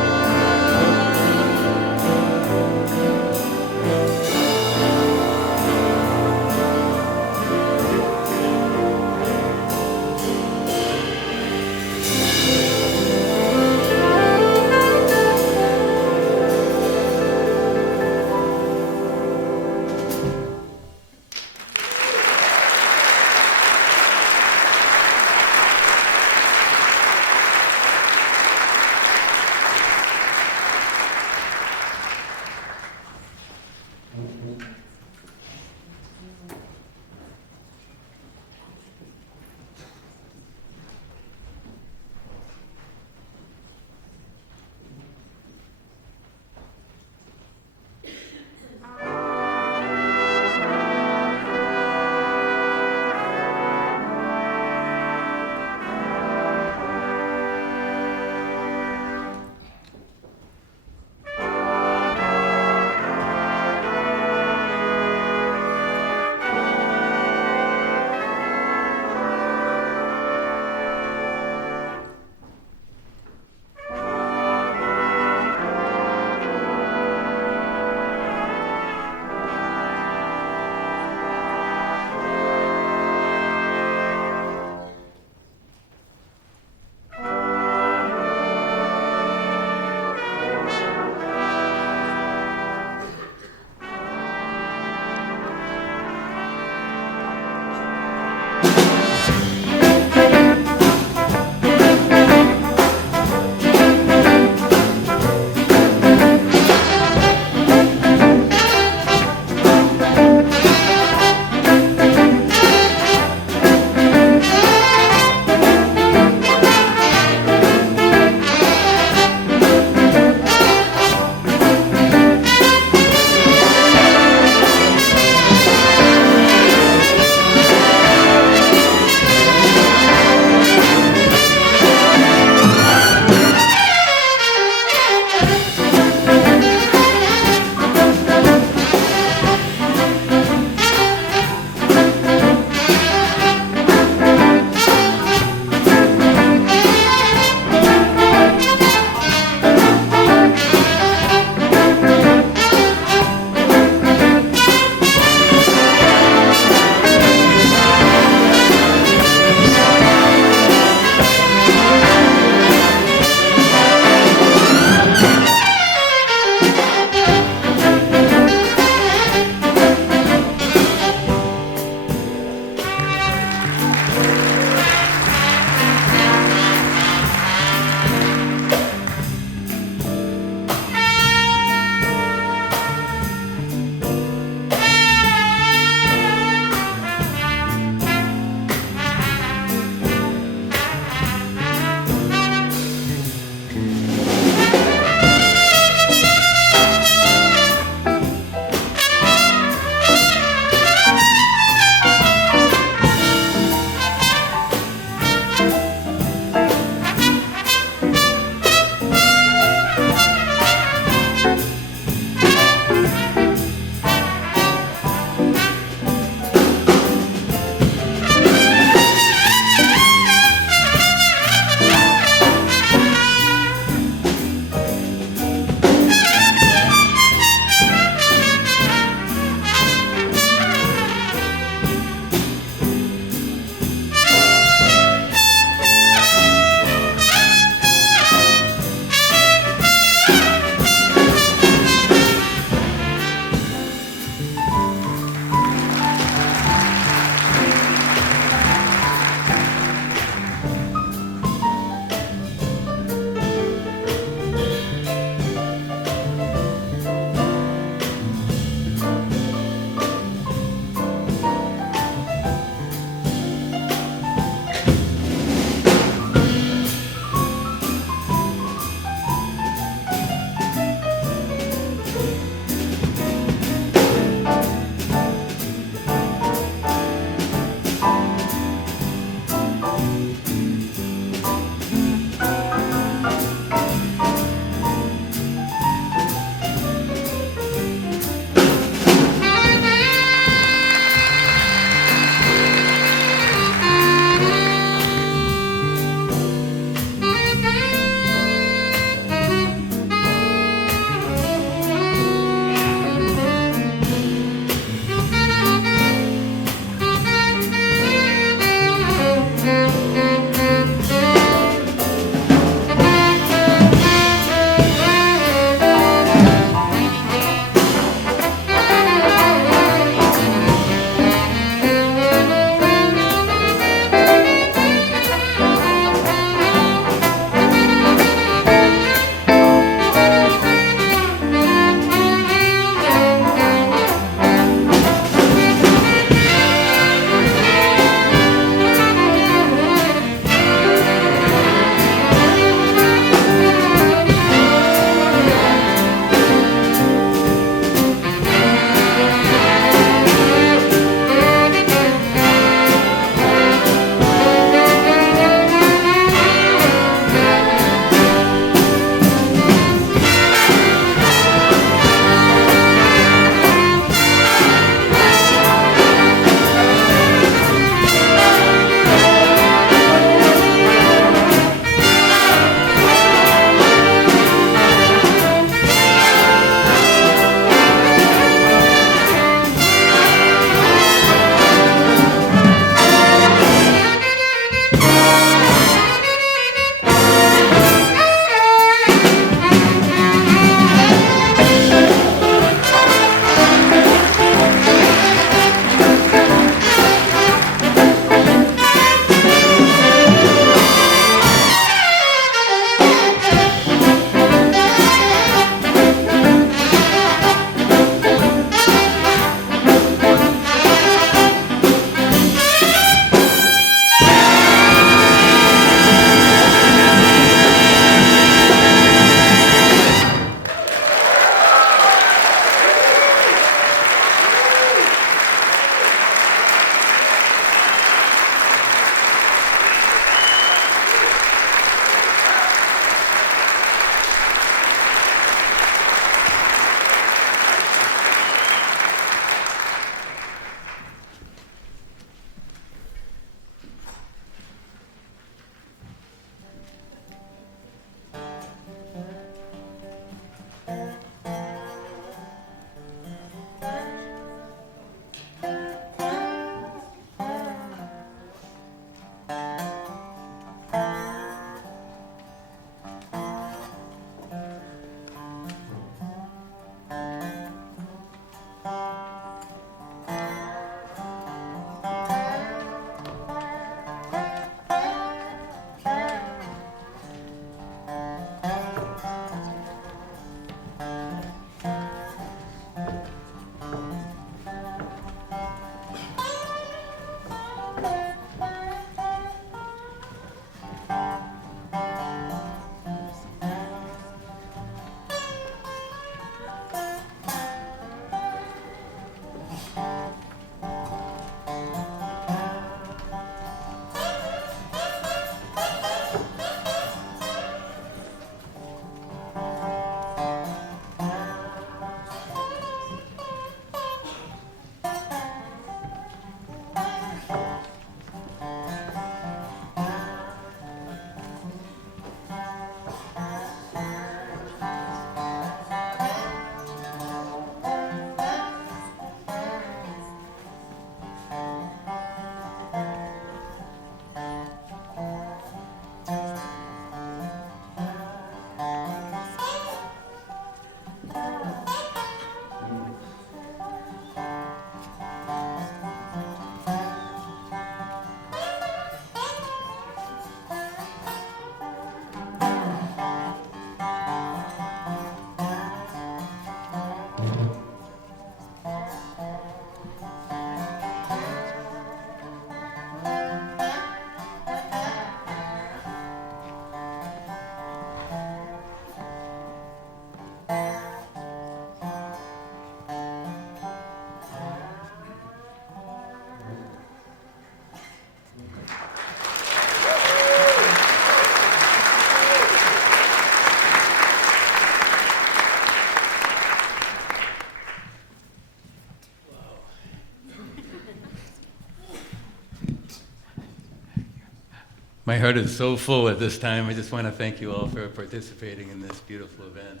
My heart is so full at this time. I just want to thank you all for participating in this beautiful event.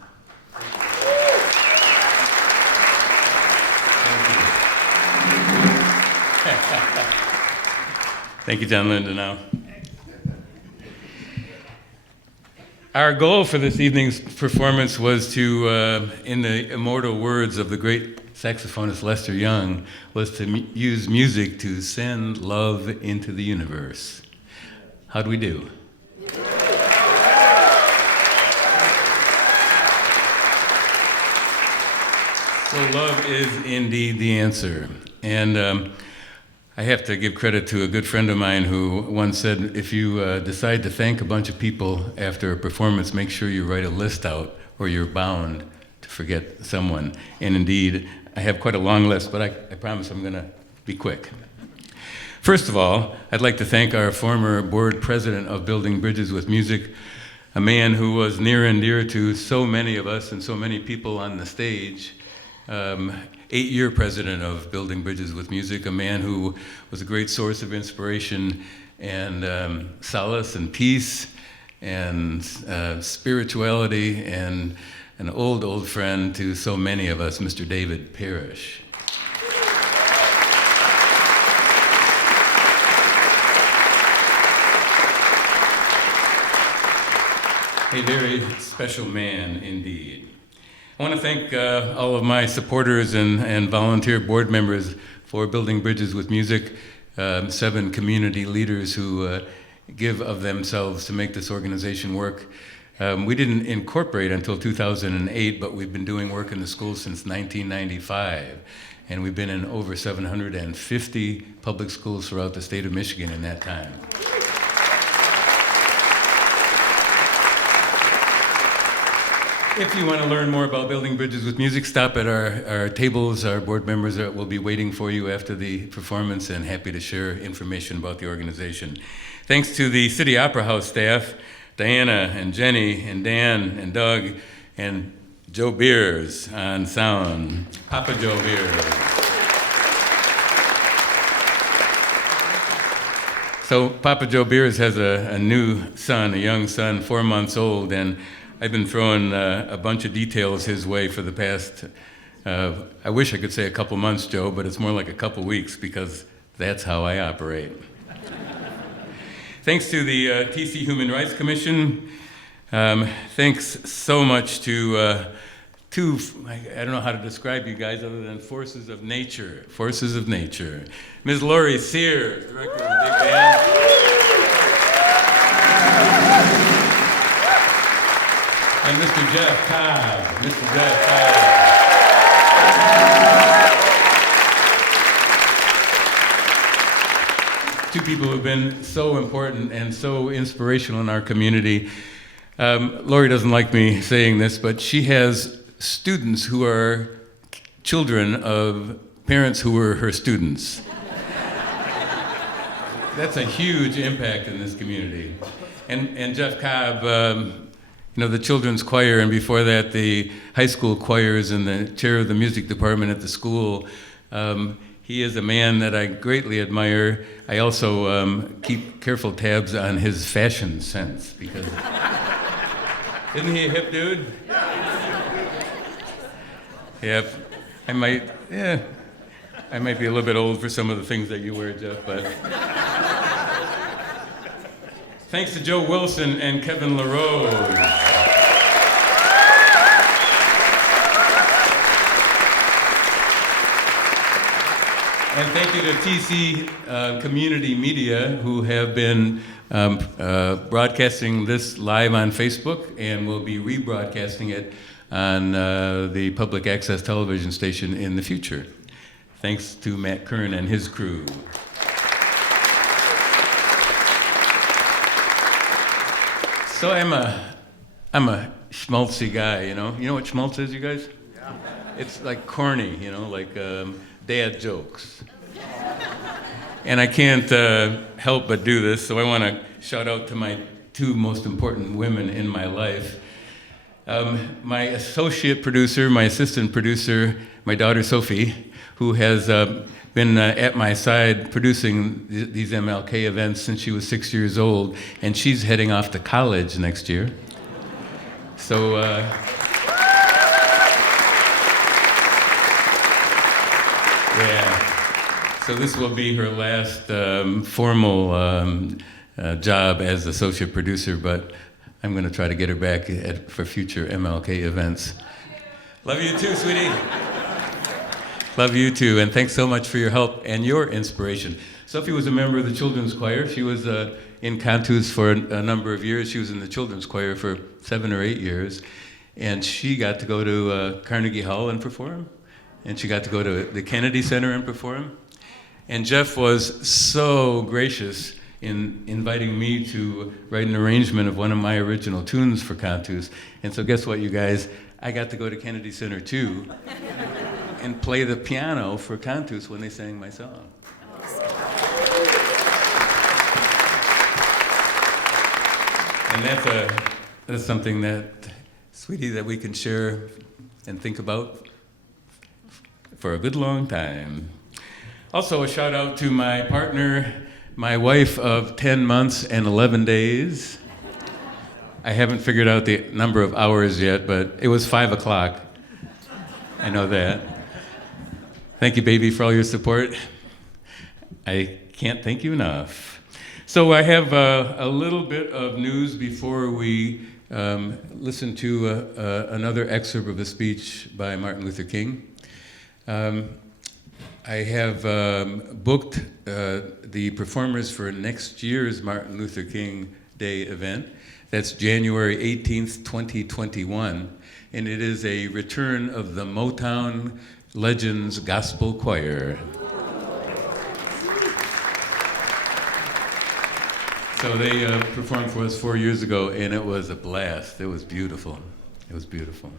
Thank you, John Lindenau. Our goal for this evening's performance was to, in the immortal words of the great saxophonist Lester Young, was to use music to send love into the universe. How'd we do? So love is indeed the answer. And I have to give credit to a good friend of mine who once said, if you decide to thank a bunch of people after a performance, make sure you write a list out or you're bound to forget someone. And indeed, I have quite a long list, but I promise I'm going to be quick. First of all, I'd like to thank our former board president of Building Bridges with Music, a man who was near and dear to so many of us and so many people on the stage. 8-year president of Building Bridges with Music, a man who was a great source of inspiration and solace and peace and spirituality, and an old friend to so many of us, Mr. David Parrish. A very special man indeed. I want to thank all of my supporters and volunteer board members for Building Bridges with Music, 7 community leaders who give of themselves to make this organization work. We didn't incorporate until 2008, but we've been doing work in the school since 1995. And we've been in over 750 public schools throughout the state of Michigan in that time. If you want to learn more about Building Bridges with Music, stop at our tables. Our board members will be waiting for you after the performance and happy to share information about the organization. Thanks to the City Opera House staff, Diana and Jenny and Dan and Doug and Joe Beers on sound. Papa Joe Beers. So Papa Joe Beers has a new son, a young son, 4 months old, and I've been throwing a bunch of details his way for the past, I wish I could say a couple months, Joe, but it's more like a couple weeks because that's how I operate. Thanks to the TC Human Rights Commission. Thanks so much to two, I don't know how to describe you guys other than forces of nature. Forces of nature. Ms. Laurie Sears, director of the big band. And Mr. Jeff Cobb. Mr. Jeff Cobb. Two people who have been so important and so inspirational in our community. Laurie doesn't like me saying this, but she has students who are children of parents who were her students. That's a huge impact in this community. And Jeff Cobb, the children's choir, and before that, the high school choirs, and the chair of the music department at the school. He is a man that I greatly admire. I also keep careful tabs on his fashion sense, because isn't he a hip dude? Yep. I might be a little bit old for some of the things that you wear, Jeff, but thanks to Joe Wilson and Kevin LaRose. And thank you to TC Community Media, who have been broadcasting this live on Facebook, and will be rebroadcasting it on the public access television station in the future. Thanks to Matt Kern and his crew. So I'm a schmaltzy guy, You know what schmaltz is, you guys? Yeah. It's like corny, like dad jokes. And I can't help but do this, so I want to shout out to my two most important women in my life. My associate producer, my assistant producer, my daughter Sophie, who has been at my side producing these MLK events since she was 6 years old, and she's heading off to college next year. So, yeah. So this will be her last formal job as associate producer, but I'm going to try to get her back for future MLK events. Love you too, sweetie. Love you too, and thanks so much for your help and your inspiration. Sophie was a member of the children's choir. She was in Cantus for a number of years. She was in the children's choir for 7 or 8 years, and she got to go to Carnegie Hall and perform, and she got to go to the Kennedy Center and perform. And Jeff was so gracious in inviting me to write an arrangement of one of my original tunes for Cantus. And so guess what, you guys? I got to go to Kennedy Center too and play the piano for Cantus when they sang my song. And that's something that, sweetie, that we can share and think about for a good long time. Also, a shout out to my partner, my wife of 10 months and 11 days. I haven't figured out the number of hours yet, but it was 5 o'clock. I know that. Thank you, baby, for all your support. I can't thank you enough. So I have a little bit of news before we listen to another excerpt of a speech by Martin Luther King. I have booked the performers for next year's Martin Luther King Day event. That's January 18th, 2021, and it is a return of the Motown Legends Gospel Choir. So they performed for us 4 years ago, and it was a blast. It was beautiful. It was beautiful.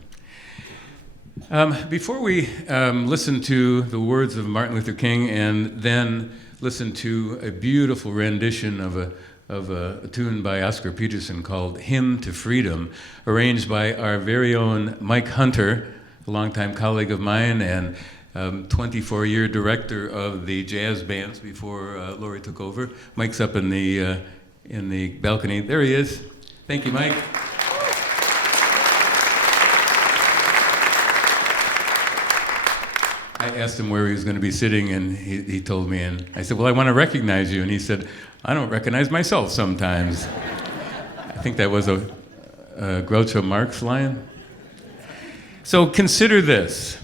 Before we listen to the words of Martin Luther King and then listen to a beautiful rendition of a tune by Oscar Peterson called Hymn to Freedom, arranged by our very own Mike Hunter, a longtime colleague of mine and 24-year director of the jazz bands before Laurie took over. Mike's up in the balcony. There he is. Thank you, Mike. I asked him where he was going to be sitting, and he told me, and I said, well, I want to recognize you. And he said, I don't recognize myself sometimes. I think that was a Groucho Marx line. So consider this.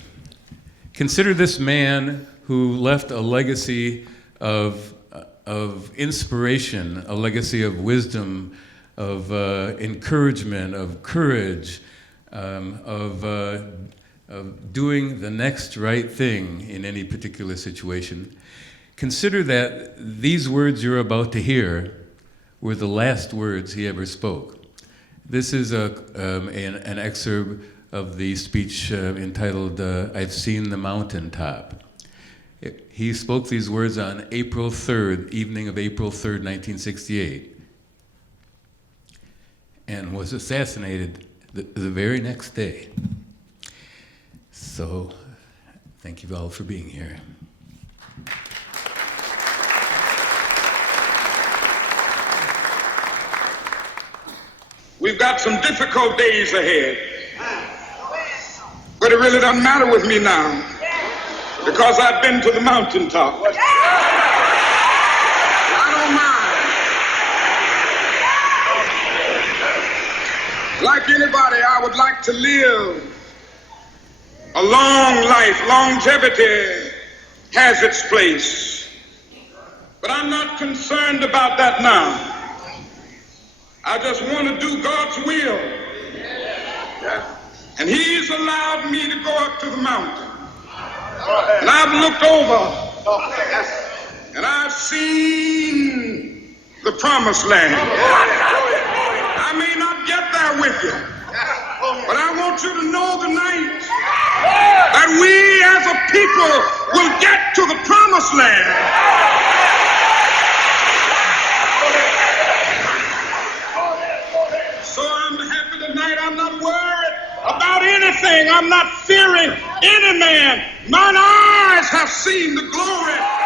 Consider this man who left a legacy of inspiration, a legacy of wisdom, of encouragement, of courage, of doing the next right thing in any particular situation. Consider that these words you're about to hear were the last words he ever spoke. This is an excerpt of the speech entitled, I've Seen the Mountaintop. He spoke these words on April 3rd, evening of April 3rd, 1968, and was assassinated the very next day. So, thank you all for being here. We've got some difficult days ahead, but it really doesn't matter with me now because I've been to the mountaintop. I don't mind. Like anybody, I would like to live a long life. Longevity has its place. But I'm not concerned about that now. I just want to do God's will. And He's allowed me to go up to the mountain. And I've looked over and I've seen the promised land. I may not get there with you, but I want you to know tonight that we as a people will get to the promised land. So I'm happy tonight. I'm not worried about anything. I'm not fearing any man. Mine eyes have seen the glory